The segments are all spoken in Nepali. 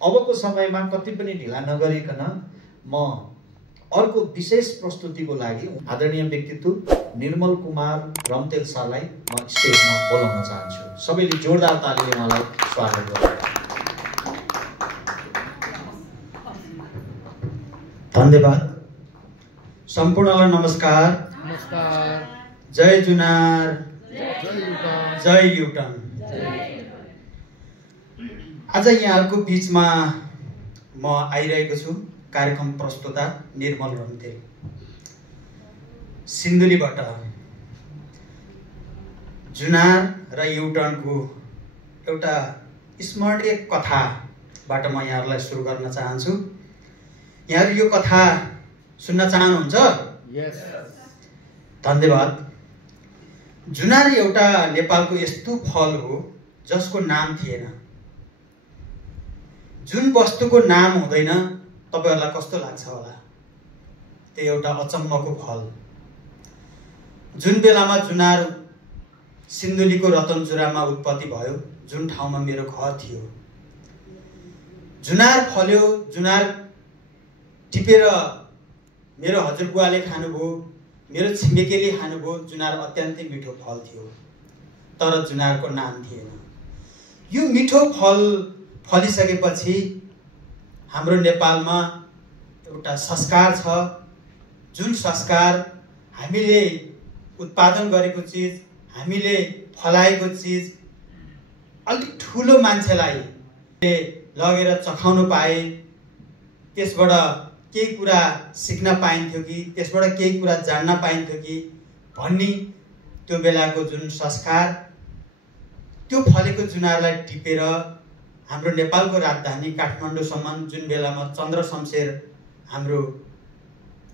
अबको समयमा कति पनि ढिला नगरिकन म अर्को विशेष प्रस्तुतिको लागि आदरणीय व्यक्तित्व निर्मल कुमार रम्तेल सरलाई म स्टेजमा बोलाउन चाहन्छु। सबैले जोरदार तालीले उहाँलाई स्वागत गर्नु। धन्यवाद। सम्पूर्णलाई नमस्कार। नमस्कार। जय जुनार, जय युटर्न। आज यहाँहरूको बीचमा म आइरहेको छु। कार्यक्रम प्रस्तुता निर्मल रम्तेल सिन्धुलीबाट। जुनार र युटर्नको एउटा स्मरणीय कथाबाट म यहाँहरूलाई सुरु गर्न चाहन्छु। यहाँहरू यो कथा सुन्न चाहनुहुन्छ? यस। धन्यवाद। जुनार एउटा नेपालको यस्तो फल हो जसको नाम थिएन। जुन वस्तुको नाम हुँदैन तपाईहरुलाई कस्तो लाग्छ होला? त्यो एउटा अचम्मको फल। जुन बेलामा जुनार सिन्धुलीको रतनचुरामा उत्पत्ति भयो, जुन ठाउँमा मेरो घर थियो, जुनार फल्यो। जुनार टिपेर मेरो हजुरबुवाले खानुभयो, मेरो छिमेकीले खानुभयो। जुनार अत्यन्तै मिठो फल थियो, तर जुनारको नाम थिएन। यो मिठो फल फलिसकेपछि हाम्रो नेपालमा एउटा संस्कार छ, जुन संस्कार हामीले उत्पादन गरेको चिज, हामीले फलाएको चिज अलिक ठुलो मान्छेलाई लगेर चखाउनु पाए, त्यसबाट केही कुरा सिक्न पाइन्थ्यो कि, त्यसबाट केही कुरा जान्न पाइन्थ्यो कि भन्ने त्यो बेलाको जुन संस्कार, त्यो फलेको जुनारलाई टिपेर हाम्रो नेपालको राजधानी काठमाडौँसम्म, जुन बेलामा चन्द्र शमशेर हाम्रो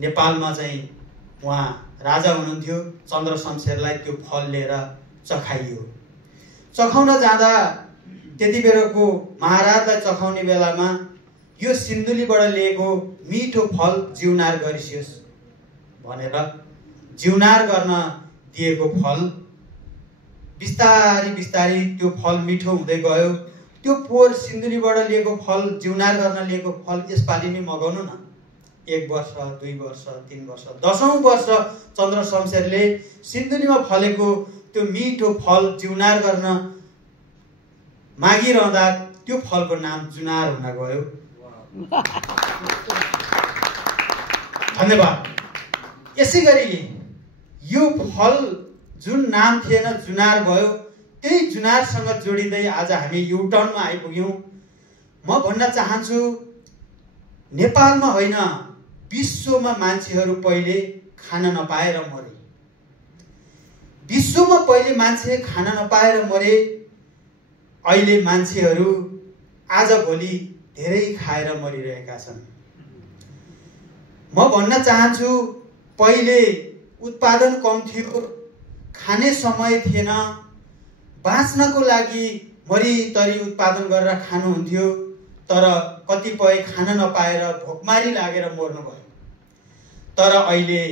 नेपालमा चाहिँ उहाँ राजा हुनुहुन्थ्यो, चन्द्र शमशेरलाई त्यो फल लिएर चखाइयो। चखाउन जाँदा त्यति बेलाको महाराजलाई चखाउने बेलामा यो सिन्धुलीबाट लिएको मिठो फल जिउनार गरिसियोस् भनेर जिउनार गर्न दिएको फल बिस्तारी बिस्तारी त्यो फल मिठो हुँदै गयो। त्यो पोहोर सिन्धुलीबाट लिएको फल, जिउनार गर्न लिएको फल यसपालि नै मगाउनु न। 1 वर्ष, 2 वर्ष, 3 वर्ष, 10औं वर्ष चन्द्र शमशेरले सिन्धुलीमा फलेको त्यो मिठो फल जिउनार गर्न मागिरहँदा त्यो फलको नाम जुनार हुन गयो। धन्यवाद। यसैगरी यो फल जुन नाम थिएन जुनार भयो, त्यही जुनारसँग जोडिँदै आज हामी युटर्नमा आइपुग्यौँ। म भन्न चाहन्छु, नेपालमा होइन विश्वमा मान्छेहरू पहिले खान नपाएर मरे। विश्वमा पहिले मान्छे खान नपाएर मरे। अहिले मान्छेहरू आजभोलि धेरै खाएर मरिरहेका छन्। म भन्न चाहन्छु, पहिले उत्पादन कम थियो, खाने समय थिएन, बाँच्नको लागि मरितरी उत्पादन गरेर खानुहुन्थ्यो, तर कतिपय खान नपाएर भोकमारी लागेर मर्नुभयो। तर अहिले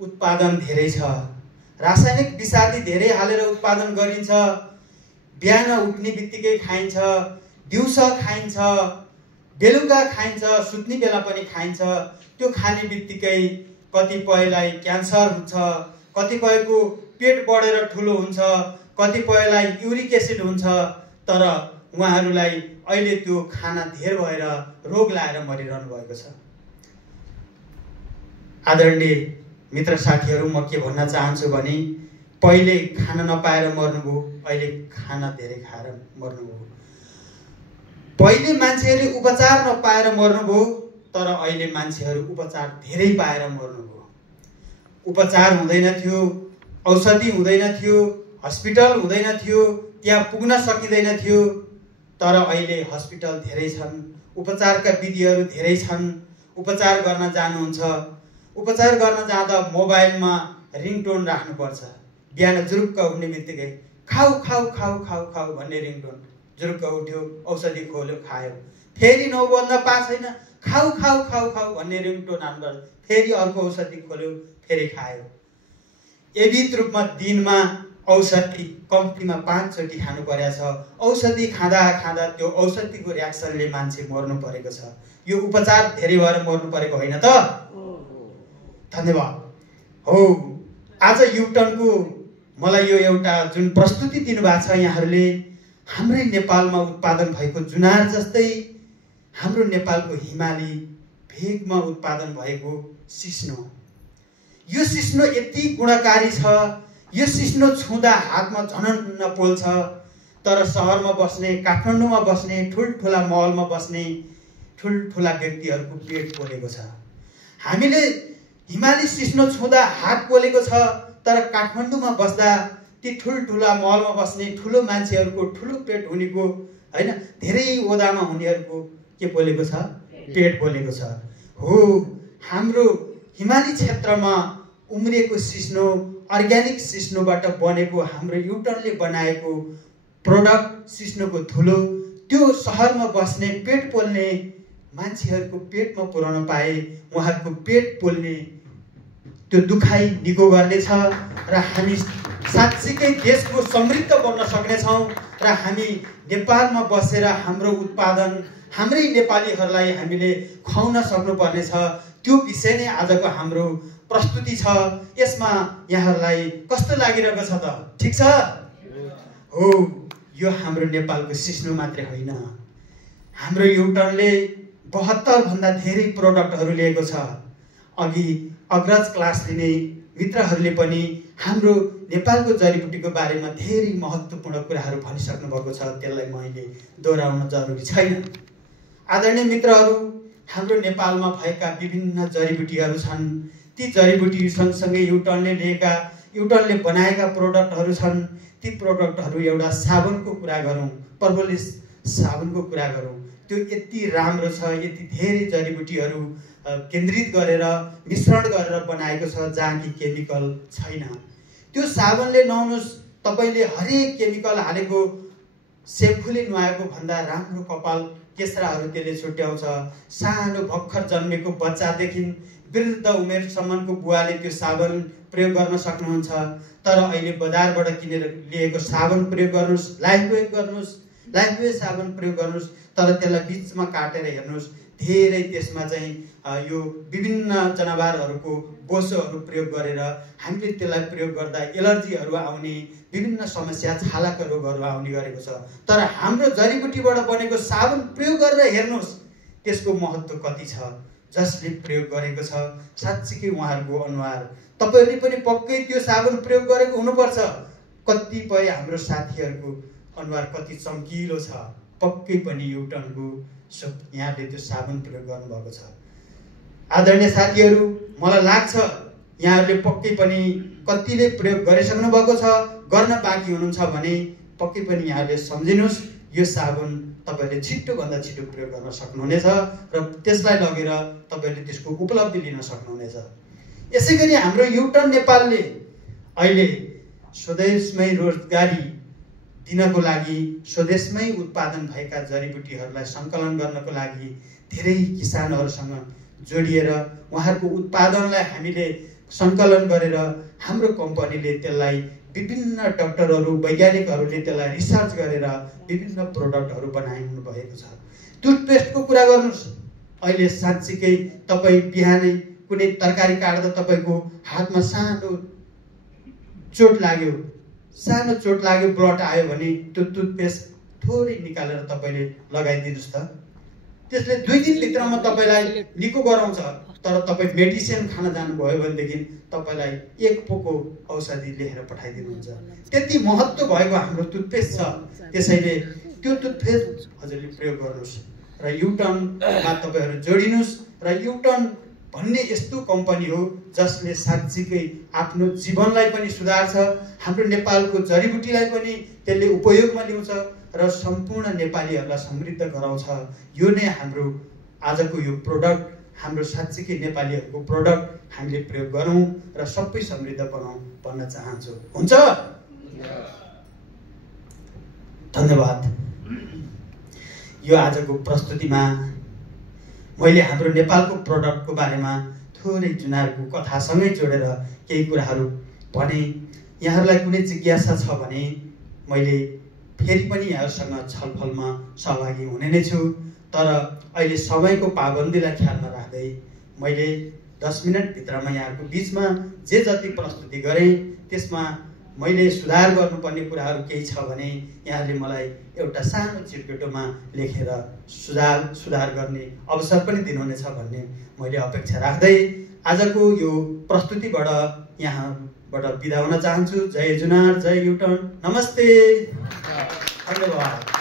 उत्पादन धेरै छ, रासायनिक विषादी धेरै हालेर उत्पादन गरिन्छ। बिहान उठ्ने बित्तिकै खाइन्छ, दिउँसो खाइन्छ, बेलुका खाइन्छ, सुत्ने बेला पनि खाइन्छ। त्यो खाने बित्तिकै कतिपयलाई क्यान्सर हुन्छ, कतिपयको पेट बढेर ठुलो हुन्छ, कतिपयलाई युरिक एसिड हुन्छ। तर उहाँहरूलाई अहिले त्यो खाना धेर भएर रोग लाएर मरिरहनु भएको छ। आदरणीय मित्र साथीहरू, म के भन्न चाहन्छु भने पहिले खान नपाएर मर्नुभयो, अहिले खाना धेरै खाएर मर्नुभयो। पहिले मान्छेहरूले उपचार नपाएर मर्नुभयो, तर अहिले मान्छेहरू उपचार धेरै पाएर मर्नुभयो। उपचार हुँदैन थियो, औषधि हुँदैन थियो, हस्पिटल हुँदैन थियो, त्यहाँ पुग्न सकिँदैन थियो। तर अहिले हस्पिटल धेरै छन्, उपचारका विधिहरू धेरै छन्। उपचार गर्न जानुहुन्छ, उपचार गर्न जाँदा मोबाइलमा रिङटोन राख्नुपर्छ। बिहान जुरुक्क उठ्ने बित्तिकै खाऊ खाऊ खाऊ खाऊ खाऊ भन्ने रिङटोन। जुरुक्क उठ्यो, औषधि खोल्यो, खायो, फेरि 9 बज्न पाएको छैन, खाऊ खाऊ खाऊ खाऊ भन्ने रिङटोन हान्नुपर्छ। फेरि अर्को औषधि खोल्यो, फेरि खायो। एविध रूपमा दिनमा औषधि कम्तीमा 5 चोटि खानु परेको छ। औषधि खाँदा खाँदा त्यो औषधिको रियाक्सनले मान्छे मर्नु परेको छ। यो उपचार धेरै भएर मर्नु परेको होइन त? धन्यवाद। हो, आज युटर्नको मलाई यो एउटा जुन प्रस्तुति दिनुभएको छ यहाँहरूले, हाम्रै नेपालमा उत्पादन भएको जुनार जस्तै हाम्रो नेपालको हिमाली भेगमा उत्पादन भएको सिस्नो, यो सिस्नो यति गुणकारी छ, यो सिस्नो छुँदा हातमा झनन्न पोल्छ। तर सहरमा बस्ने, काठमाडौँमा बस्ने, ठुल्ठुला महलमा बस्ने ठुल्ठुला व्यक्तिहरूको पेट पोलेको छ। हामीले हिमाली सिस्नो छुँदा हात पोलेको छ, तर काठमाडौँमा बस्दा ती ठुल्ठुला महलमा बस्ने ठुलो मान्छेहरूको ठुलो पेट हुनेको होइन, धेरै ओदामा हुनेहरूको के पोलेको छ? पेट पोलेको छ। हो, हाम्रो हिमाली क्षेत्रमा उम्रिएको सिस्नो, अर्ग्यानिक सिस्नोबाट बनेको हाम्रो युटर्नले बनाएको प्रोडक्ट सिस्नोको धुलो त्यो सहरमा बस्ने पेट पोल्ने मान्छेहरूको पेटमा पुर्याउन पाए उहाँहरूको पेट पोल्ने त्यो दुखाइ निको गर्नेछ र हामी साँच्चीकै देशको समृद्ध बन्न सक्नेछौँ। र हामी नेपालमा बसेर हाम्रो उत्पादन हाम्रै नेपालीहरूलाई हामीले खुवाउन सक्नुपर्नेछ। त्यो विषय नै आजको हाम्रो प्रस्तुति छ। यसमा यहाँहरूलाई कस्तो लागिरहेको छ त? ठिक छ? हो, यो हाम्रो नेपालको सिस्नो मात्रै होइन, हाम्रो युटर्नले 72 भन्दा धेरै प्रोडक्टहरू लिएको छ। अघि अग्रज क्लास लिने मित्रहरूले पनि हाम्रो नेपालको जडीबुटीको बारेमा धेरै महत्त्वपूर्ण कुराहरू भनिसक्नु भएको छ, त्यसलाई मैले दोहोऱ्याउन जरुरी छैन। आदरणीय मित्रहरू, हाम्रो नेपालमा भएका विभिन्न जडीबुटीहरू छन्। ती जडीबुटी सँगसँगै युटर्नले बनाएका प्रोडक्टहरू छन्। ती प्रोडक्टहरू एउटा साबुनको कुरा गरौँ, पर्वोलिस साबुनको कुरा गरौँ, त्यो यति राम्रो छ, यति धेरै जडीबुटीहरू केन्द्रित गरेर मिश्रण गरेर बनाएको छ जहाँ कि केमिकल छैन। त्यो साबुनले नुहाउनुहोस्, तपाईँले हरेक केमिकल हालेको सेम्फूले नुहाएको भन्दा राम्रो कपाल केस्राहरू त्यसले छुट्याउँछ। सानो भर्खर जन्मेको बच्चादेखि वृद्ध उमेरसम्मको बुवाले त्यो साबुन प्रयोग गर्न सक्नुहुन्छ। तर अहिले बजारबाट किनेर लिएको साबुन प्रयोग गर्नुहोस्, लाइफबोय साबुन प्रयोग गर्नुहोस्, तर त्यसलाई बिचमा काटेर हेर्नुहोस्, धेरै त्यसमा चाहिँ यो विभिन्न जनावरहरूको बोसोहरू प्रयोग गरेर हामीले त्यसलाई प्रयोग गर्दा एलर्जीहरू आउने, विभिन्न समस्या, छालाका रोगहरू आउने गरेको छ। तर हाम्रो जडीबुटीबाट बनेको साबुन प्रयोग गरेर हेर्नुहोस्, त्यसको महत्त्व कति छ। जसले प्रयोग गरेको छ साँच्चीकै उहाँहरूको अनुहार, तपाईँहरूले पनि पक्कै त्यो साबुन प्रयोग गरेको हुनुपर्छ। कतिपय हाम्रो साथीहरूको अनुहार कति चम्किलो छ, पक्कै पनि युटर्नको यहाँले त्यो साबुन प्रयोग गर्नुभएको छ। आदरणीय साथीहरू, मलाई लाग्छ यहाँहरूले पक्कै पनि कतिले प्रयोग गरिसक्नु भएको छ, गर्न बाँकी हुनुहुन्छ भने पक्कै पनि यहाँहरूले सम्झिनुहोस्, यो साबुन तपाईँले छिटोभन्दा छिटो प्रयोग गर्न सक्नुहुनेछ र त्यसलाई लगेर तपाईँले त्यसको उपलब्धि लिन सक्नुहुनेछ। यसै गरी हाम्रो युटर्न नेपालले अहिले स्वदेशमै रोजगारी दिनको लागि, स्वदेशमै उत्पादन भएका जडीबुटीहरूलाई सङ्कलन गर्नको लागि धेरै किसानहरूसँग जोडिएर उहाँहरूको उत्पादनलाई हामीले सङ्कलन गरेर हाम्रो कम्पनीले त्यसलाई विभिन्न डाक्टरहरू, वैज्ञानिकहरूले त्यसलाई रिसर्च गरेर विभिन्न प्रोडक्टहरू बनाइनु भएको छ। टुथपेस्टको कुरा गर्नुहोस्, अहिले साँच्चीकै तपाईँ बिहानै कुनै तरकारी काट्दा तपाईँको हातमा सानो चोट लाग्यो, ब्लड आयो भने त्यो टुथपेस्ट थोरै निकालेर तपाईँले लगाइदिनुहोस् त। त्यसले 2 दिनभित्रमा तपाईँलाई निको गराउँछ। तर तपाईँ मेडिसिन खान जानुभयो भनेदेखि तपाईँलाई 1 पोको औषधि लेखेर पठाइदिनुहुन्छ। त्यति महत्त्व भएको हाम्रो टुथपेस्ट छ। त्यसैले त्यो टुथपेस्ट हजुरले प्रयोग गर्नुहोस् र युटर्नमा तपाईँहरू जोडिनुहोस्। र युटर्न भन्ने यस्तो कम्पनी हो जसले साँच्चीकै आफ्नो जीवनलाई पनि सुधार्छ, हाम्रो नेपालको जडीबुटीलाई पनि त्यसले उपयोगमा ल्याउँछ र सम्पूर्ण नेपालीहरूलाई समृद्ध गराउँछ। यो नै हाम्रो आजको यो प्रोडक्ट, हाम्रो साँच्चीकै नेपालीहरूको प्रोडक्ट हामीले प्रयोग गरौँ र सबै समृद्ध बनाऊँ भन्न चाहन्छु। हुन्छ? धन्यवाद। यो आजको प्रस्तुतिमा मैले हाम्रो नेपालको प्रोडक्टको बारेमा थोरै जुनारको कथासँगै जोडेर केही कुराहरू भने। यहाँहरूलाई कुनै जिज्ञासा छ भने मैले फेरि पनि यहाँहरूसँग छलफलमा सहभागी हुने नै छु। तर अहिले समयको पाबन्दीलाई ख्यालमा राख्दै मैले 10 मिनटभित्रमा यहाँहरूको बिचमा जे जति प्रस्तुति गरेँ त्यसमा मैले सुधार गर्नुपर्ने कुराहरू केही छ भने यहाँहरूले मलाई एउटा सानो चिरपेटोमा लेखेर सुधार गर्ने अवसर पनि दिनुहुनेछ भन्ने मैले अपेक्षा राख्दै आजको यो प्रस्तुतिबाट यहाँबाट बिदा हुन चाहन्छु। जय जुनार, जय युटर्न, नमस्ते, धन्यवाद।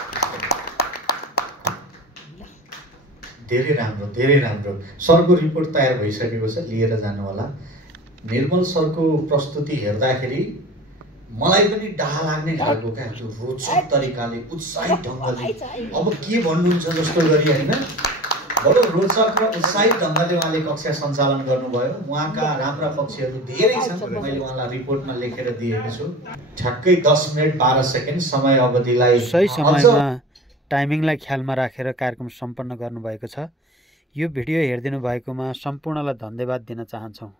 धेरै राम्रो, धेरै राम्रो। सरको रिपोर्ट तयार भइसकेको छ, लिएर जानु होला। निर्मल सरको प्रस्तुति हेर्दाखेरि मलाई पनि डाहा लाग्ने खालको क्या, त्यो रोचक तरिकाले उत्साहित ढङ्गले अब के भन्नुहुन्छ जस्तो गरी होइन, बडो रोचक र उत्साहित ढङ्गले उहाँले कक्षा सञ्चालन गर्नुभयो। उहाँका राम्रा पक्षहरू धेरै छन्, मैले उहाँलाई रिपोर्टमा लेखेर दिएको छु। ठ्याक्कै 10 मिनट 12 सेकेन्ड समय अवधिलाई सही समयमा टाइमिङलाई ख्यालमा राखेर कार्यक्रम सम्पन्न गर्नुभएको छ। यो भिडियो हेरिदिनु भएकोमा सम्पूर्णलाई धन्यवाद दिन चाहन्छौँ।